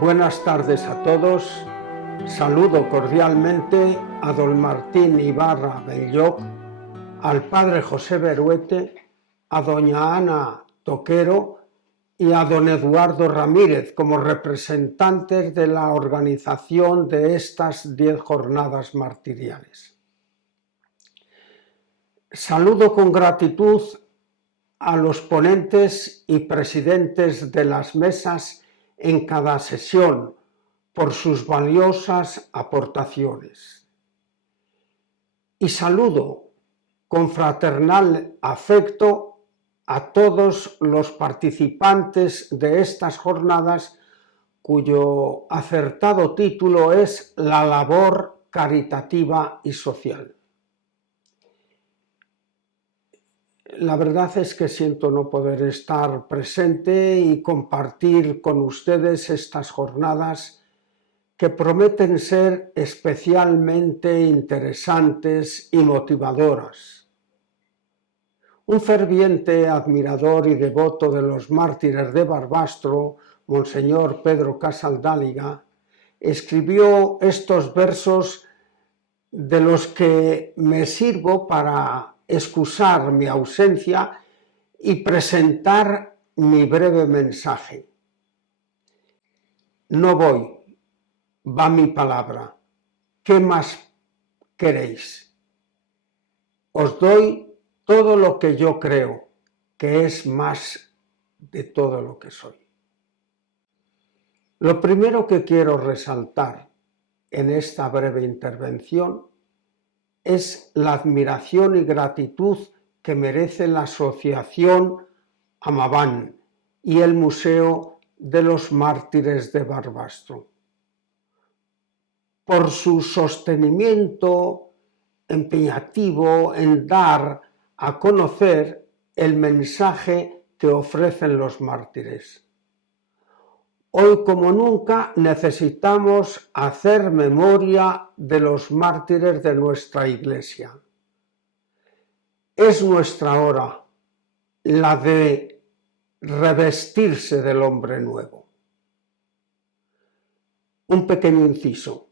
Buenas tardes a todos. Saludo cordialmente a don Martín Ibarra Belloc, al padre José Beruete, a doña Ana Toquero y a don Eduardo Ramírez como representantes de la organización de estas 10 jornadas martiriales. Saludo con gratitud a los ponentes y presidentes de las mesas en cada sesión por sus valiosas aportaciones. Y saludo con fraternal afecto a todos los participantes de estas jornadas cuyo acertado título es La labor caritativa y social. La verdad es que siento no poder estar presente y compartir con ustedes estas jornadas que prometen ser especialmente interesantes y motivadoras. Un ferviente admirador y devoto de los mártires de Barbastro, Monseñor Pedro Casaldáliga, escribió estos versos de los que me sirvo para excusar mi ausencia y presentar mi breve mensaje. No voy, va mi palabra. ¿Qué más queréis? Os doy todo lo que yo creo, que es más de todo lo que soy. Lo primero que quiero resaltar en esta breve intervención es la admiración y gratitud que merece la Asociación Amaván y el Museo de los Mártires de Barbastro por su sostenimiento empeñativo en dar a conocer el mensaje que ofrecen los mártires. Hoy como nunca necesitamos hacer memoria de los mártires de nuestra Iglesia. Es nuestra hora, la de revestirse del hombre nuevo. Un pequeño inciso.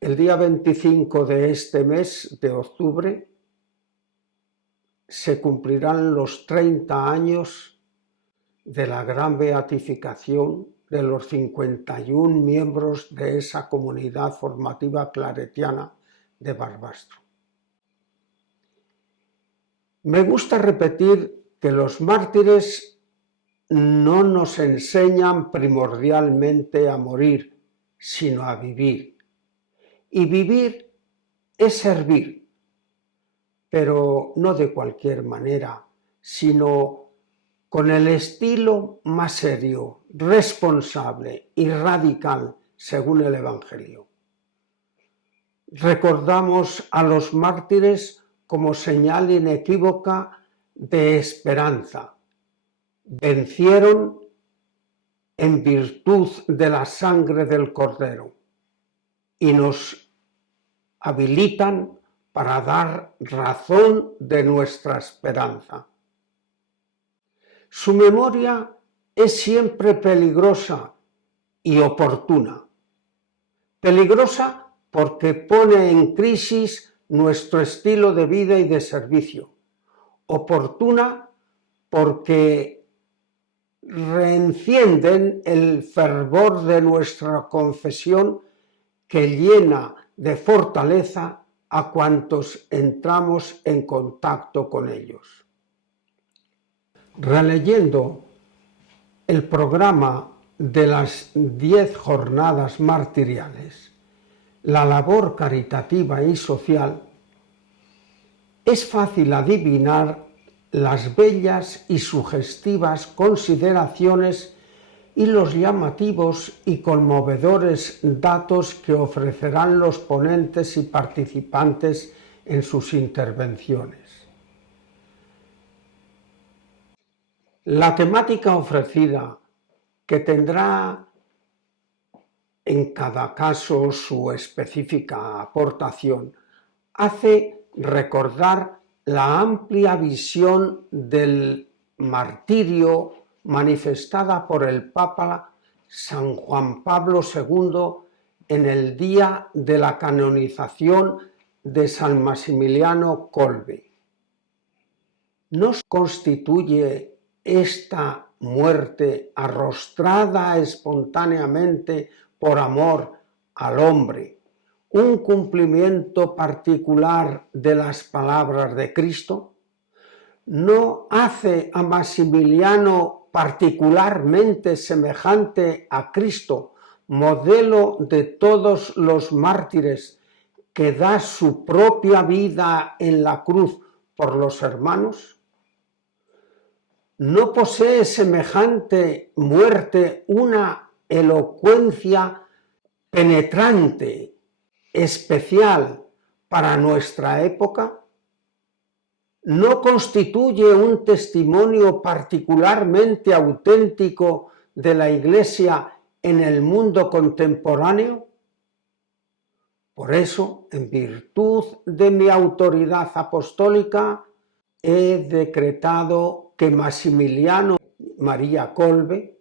El día 25 de este mes de octubre se cumplirán los 30 años de la gran beatificación de los 51 miembros de esa comunidad formativa claretiana de Barbastro. Me gusta repetir que los mártires no nos enseñan primordialmente a morir, sino a vivir. Y vivir es servir, pero no de cualquier manera, sino con el estilo más serio, responsable y radical según el Evangelio. Recordamos a los mártires como señal inequívoca de esperanza. Vencieron en virtud de la sangre del Cordero y nos habilitan para dar razón de nuestra esperanza. Su memoria es siempre peligrosa y oportuna. Peligrosa porque pone en crisis nuestro estilo de vida y de servicio. Oportuna porque reencienden el fervor de nuestra confesión que llena de fortaleza a cuantos entramos en contacto con ellos. Releyendo el programa de las 10 jornadas martiriales, la labor caritativa y social, es fácil adivinar las bellas y sugestivas consideraciones y los llamativos y conmovedores datos que ofrecerán los ponentes y participantes en sus intervenciones. La temática ofrecida, que tendrá en cada caso su específica aportación, hace recordar la amplia visión del martirio manifestada por el Papa San Juan Pablo II en el día de la canonización de San Maximiliano Kolbe. ¿No constituye esta muerte arrostrada espontáneamente por amor al hombre un cumplimiento particular de las palabras de Cristo? ¿No hace a Maximiliano particularmente semejante a Cristo, modelo de todos los mártires, que da su propia vida en la cruz por los hermanos? ¿No posee semejante muerte una elocuencia penetrante, especial para nuestra época? ¿No constituye un testimonio particularmente auténtico de la Iglesia en el mundo contemporáneo? Por eso, en virtud de mi autoridad apostólica, he decretado que Maximiliano María Kolbe,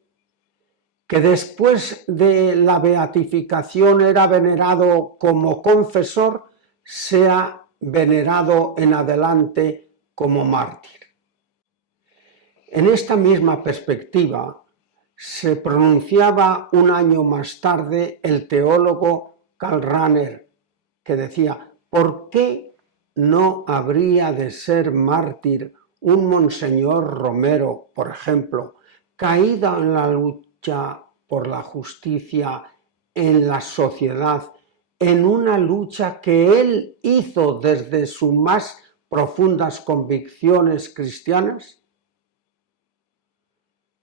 que después de la beatificación era venerado como confesor, sea venerado en adelante como mártir. En esta misma perspectiva se pronunciaba un año más tarde el teólogo Karl Rahner, que decía: ¿por qué no habría de ser mártir un monseñor Romero, por ejemplo, caído en la lucha por la justicia en la sociedad, en una lucha que él hizo desde sus más profundas convicciones cristianas?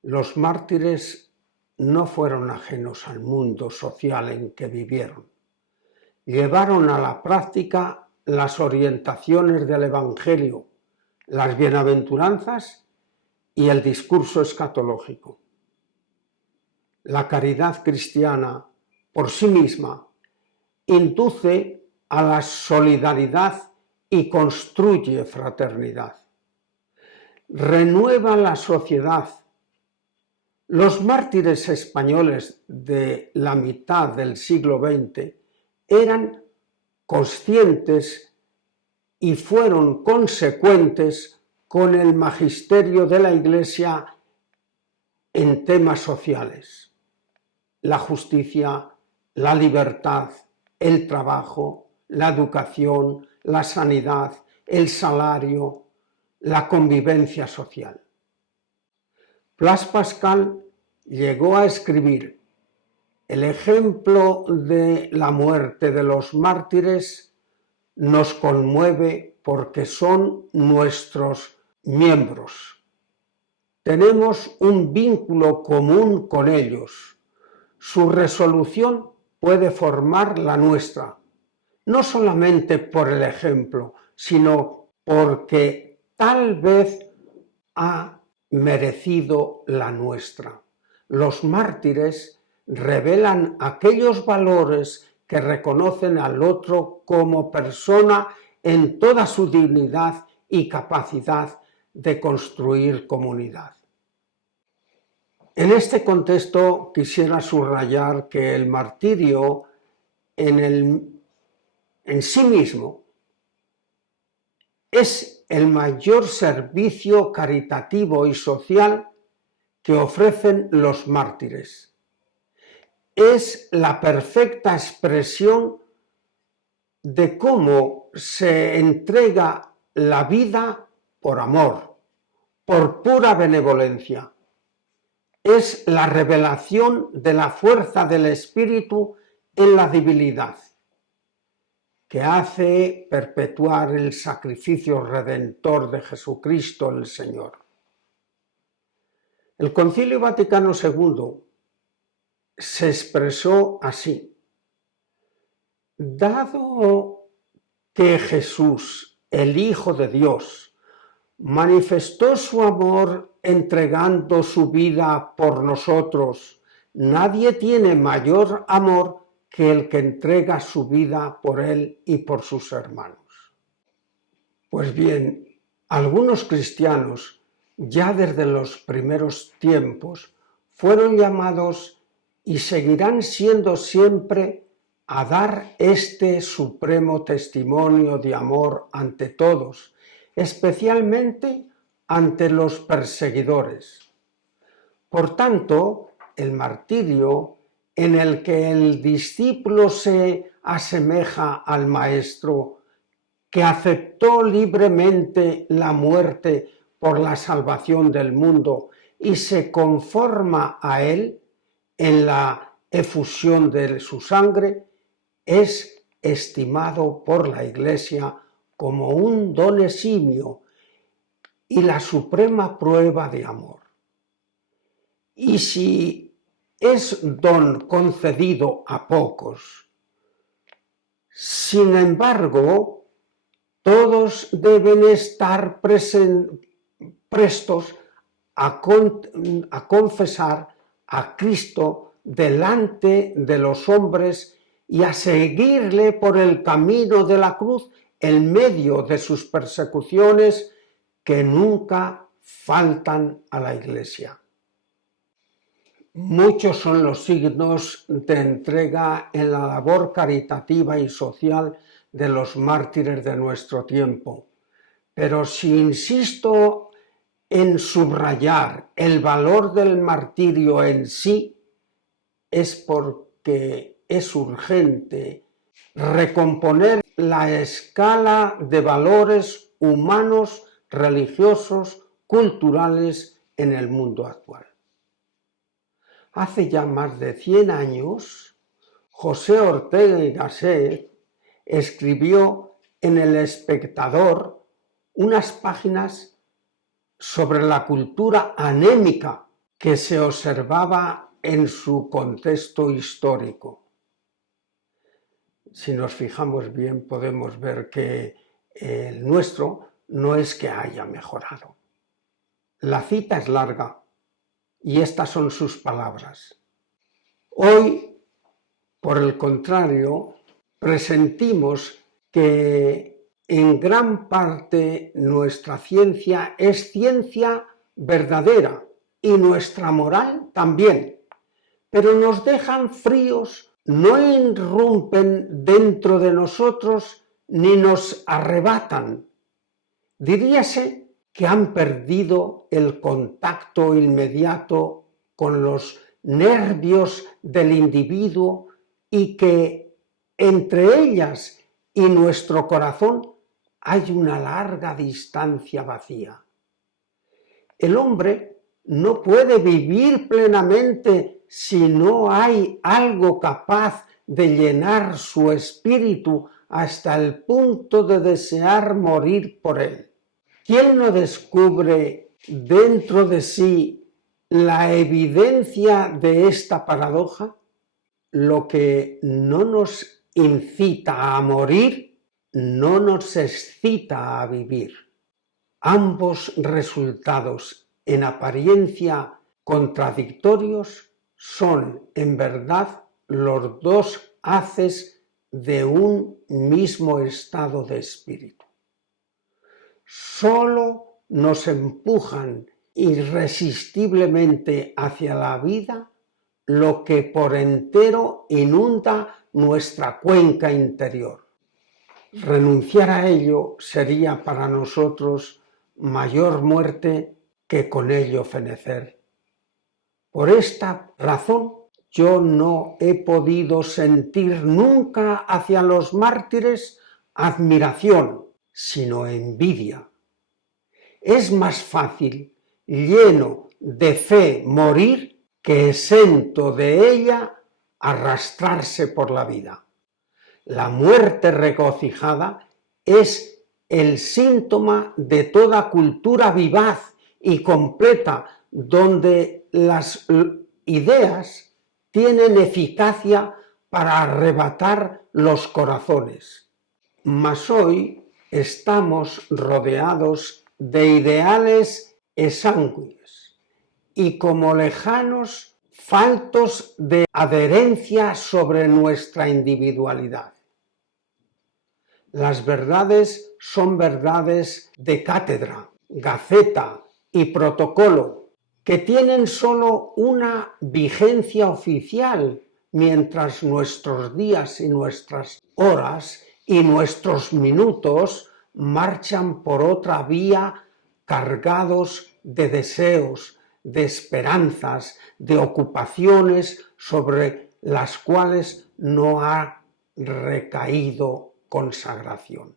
Los mártires no fueron ajenos al mundo social en que vivieron. Llevaron a la práctica las orientaciones del Evangelio, las bienaventuranzas y el discurso escatológico. La caridad cristiana, por sí misma, induce a la solidaridad y construye fraternidad. Renueva la sociedad. Los mártires españoles de la mitad del siglo XX eran conscientes y fueron consecuentes con el magisterio de la Iglesia en temas sociales: la justicia, la libertad, el trabajo, la educación, la sanidad, el salario, la convivencia social. Blaise Pascal llegó a escribir: el ejemplo de la muerte de los mártires nos conmueve porque son nuestros miembros. Tenemos un vínculo común con ellos. Su resolución puede formar la nuestra, no solamente por el ejemplo, sino porque tal vez ha merecido la nuestra. Los mártires revelan aquellos valores que reconocen al otro como persona en toda su dignidad y capacidad de construir comunidad. En este contexto quisiera subrayar que el martirio en sí mismo es el mayor servicio caritativo y social que ofrecen los mártires. Es la perfecta expresión de cómo se entrega la vida por amor, por pura benevolencia. Es la revelación de la fuerza del Espíritu en la debilidad, que hace perpetuar el sacrificio redentor de Jesucristo el Señor. El Concilio Vaticano II se expresó así: dado que Jesús, el Hijo de Dios, manifestó su amor entregando su vida por nosotros, nadie tiene mayor amor que el que entrega su vida por él y por sus hermanos. Pues bien, algunos cristianos, ya desde los primeros tiempos, fueron llamados y seguirán siendo siempre a dar este supremo testimonio de amor ante todos, especialmente ante los perseguidores. Por tanto, el martirio en el que el discípulo se asemeja al maestro, que aceptó libremente la muerte por la salvación del mundo y se conforma a él en la efusión de su sangre, es estimado por la Iglesia como un don eximio y la suprema prueba de amor. Y si es don concedido a pocos, sin embargo, todos deben estar prestos a confesar a Cristo delante de los hombres y a seguirle por el camino de la cruz en medio de sus persecuciones que nunca faltan a la Iglesia. Muchos son los signos de entrega en la labor caritativa y social de los mártires de nuestro tiempo, pero si insisto en subrayar el valor del martirio en sí, es porque es urgente recomponer la escala de valores humanos, religiosos, culturales en el mundo actual. Hace ya más de 100 años, José Ortega y Gasset escribió en El Espectador unas páginas sobre la cultura anémica que se observaba en su contexto histórico. Si nos fijamos bien, podemos ver que el nuestro no es que haya mejorado. La cita es larga y estas son sus palabras. Hoy, por el contrario, presentimos que en gran parte nuestra ciencia es ciencia verdadera y nuestra moral también, pero nos dejan fríos, no irrumpen dentro de nosotros ni nos arrebatan. Diríase que han perdido el contacto inmediato con los nervios del individuo y que entre ellas y nuestro corazón hay una larga distancia vacía. El hombre no puede vivir plenamente si no hay algo capaz de llenar su espíritu hasta el punto de desear morir por él. ¿Quién no descubre dentro de sí la evidencia de esta paradoja? Lo que no nos incita a morir, no nos excita a vivir. Ambos resultados, en apariencia contradictorios, son en verdad los dos haces de un mismo estado de espíritu. Solo nos empujan irresistiblemente hacia la vida lo que por entero inunda nuestra cuenca interior. Renunciar a ello sería para nosotros mayor muerte que con ello fenecer. Por esta razón, yo no he podido sentir nunca hacia los mártires admiración, sino envidia. Es más fácil, lleno de fe, morir que exento de ella arrastrarse por la vida. La muerte regocijada es el síntoma de toda cultura vivaz y completa, donde las ideas tienen eficacia para arrebatar los corazones. Mas hoy estamos rodeados de ideales exangües y como lejanos, faltos de adherencia sobre nuestra individualidad. Las verdades son verdades de cátedra, gaceta y protocolo, que tienen solo una vigencia oficial, mientras nuestros días y nuestras horas y nuestros minutos marchan por otra vía cargados de deseos, de esperanzas, de ocupaciones sobre las cuales no ha recaído consagración.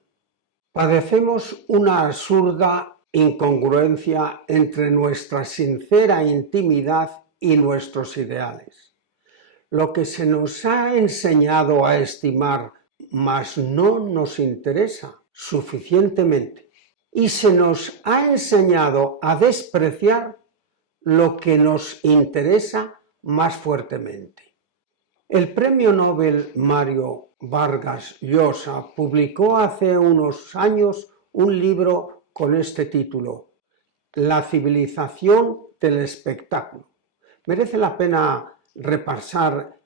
Padecemos una absurda incongruencia entre nuestra sincera intimidad y nuestros ideales. Lo que se nos ha enseñado a estimar, mas no nos interesa suficientemente, y se nos ha enseñado a despreciar lo que nos interesa más fuertemente. El premio Nobel Mario Vargas Llosa publicó hace unos años un libro con este título, La civilización del espectáculo. Merece la pena repasar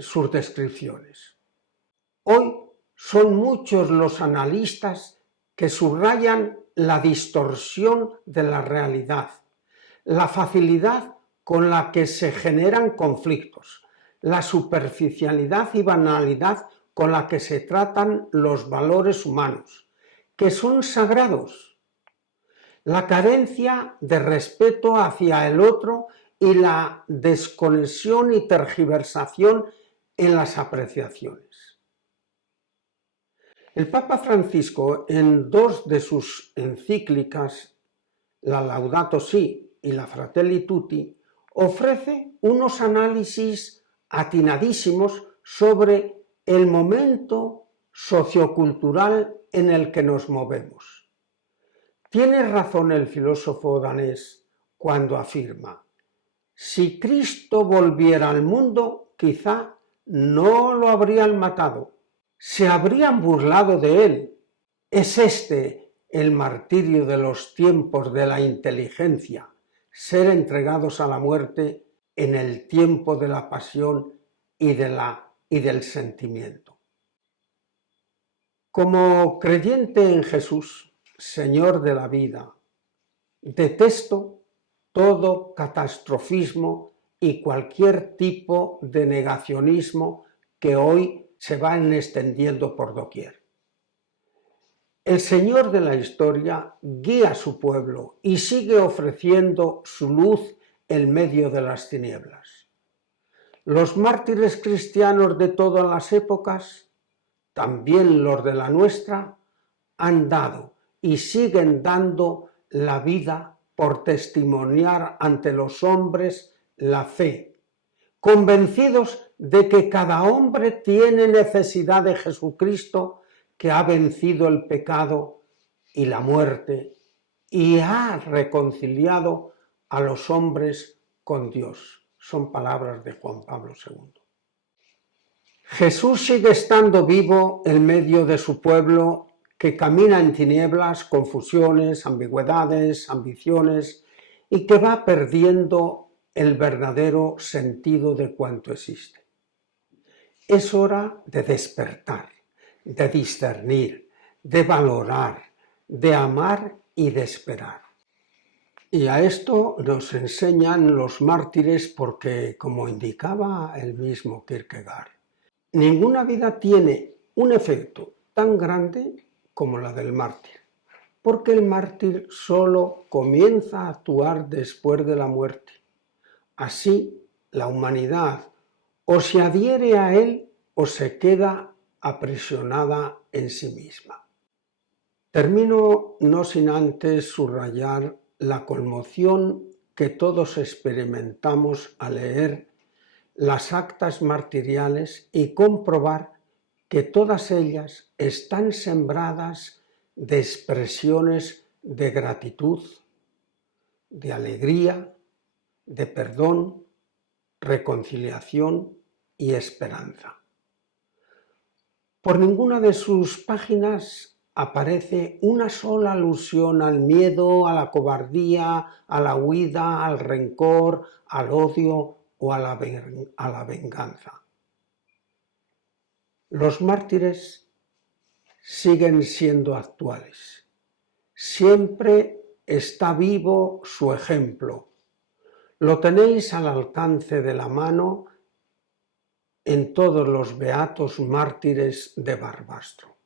sus descripciones. Hoy son muchos los analistas que subrayan la distorsión de la realidad, la facilidad con la que se generan conflictos, la superficialidad y banalidad con la que se tratan los valores humanos, que son sagrados, la carencia de respeto hacia el otro y la desconexión y tergiversación en las apreciaciones. El Papa Francisco, en dos de sus encíclicas, la Laudato Si y la Fratelli Tutti, ofrece unos análisis atinadísimos sobre el momento sociocultural en el que nos movemos. Tiene razón el filósofo danés cuando afirma: si Cristo volviera al mundo, quizá no lo habrían matado, se habrían burlado de él. ¿Es este el martirio de los tiempos de la inteligencia, ser entregados a la muerte en el tiempo de la pasión y del sentimiento? Como creyente en Jesús, Señor de la vida, detesto todo catastrofismo y cualquier tipo de negacionismo que hoy se van extendiendo por doquier. El Señor de la historia guía a su pueblo y sigue ofreciendo su luz en medio de las tinieblas. Los mártires cristianos de todas las épocas, también los de la nuestra, han dado y siguen dando la vida por testimoniar ante los hombres la fe, convencidos de que cada hombre tiene necesidad de Jesucristo, que ha vencido el pecado y la muerte y ha reconciliado a los hombres con Dios. Son palabras de Juan Pablo II. Jesús sigue estando vivo en medio de su pueblo que camina en tinieblas, confusiones, ambigüedades, ambiciones y que va perdiendo el verdadero sentido de cuanto existe. Es hora de despertar, de discernir, de valorar, de amar y de esperar. Y a esto nos enseñan los mártires porque, como indicaba el mismo Kierkegaard, ninguna vida tiene un efecto tan grande como la del mártir, porque el mártir solo comienza a actuar después de la muerte. Así, la humanidad o se adhiere a él o se queda aprisionada en sí misma. Termino no sin antes subrayar la conmoción que todos experimentamos al leer las actas martiriales y comprobar que todas ellas están sembradas de expresiones de gratitud, de alegría, de perdón, reconciliación y esperanza. Por ninguna de sus páginas aparece una sola alusión al miedo, a la cobardía, a la huida, al rencor, al odio o a la venganza. Los mártires siguen siendo actuales. Siempre está vivo su ejemplo. Lo tenéis al alcance de la mano en todos los beatos mártires de Barbastro.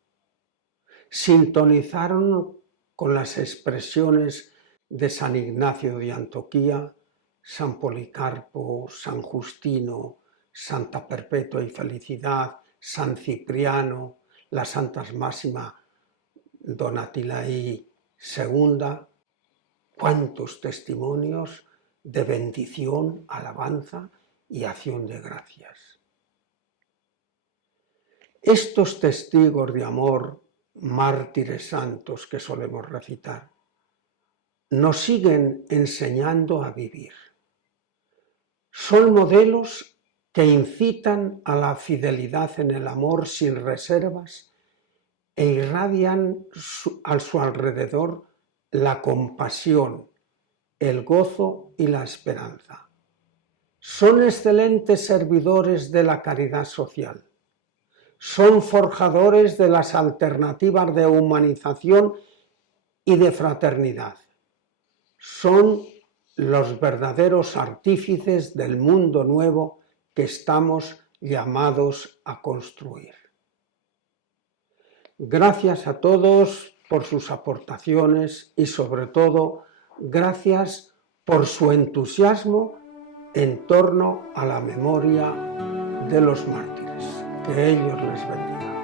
Sintonizaron con las expresiones de San Ignacio de Antioquía, San Policarpo, San Justino, Santa Perpetua y Felicidad, San Cipriano, la Santa Máxima Donatilaí II. Cuántos testimonios de bendición, alabanza y acción de gracias. Estos testigos de amor, mártires santos que solemos recitar, nos siguen enseñando a vivir. Son modelos que incitan a la fidelidad en el amor sin reservas e irradian a su alrededor la compasión, el gozo y la esperanza. Son excelentes servidores de la caridad social. Son forjadores de las alternativas de humanización y de fraternidad. Son los verdaderos artífices del mundo nuevo que estamos llamados a construir. Gracias a todos por sus aportaciones y sobre todo gracias por su entusiasmo en torno a la memoria de los mártires. Que ellos les bendiga.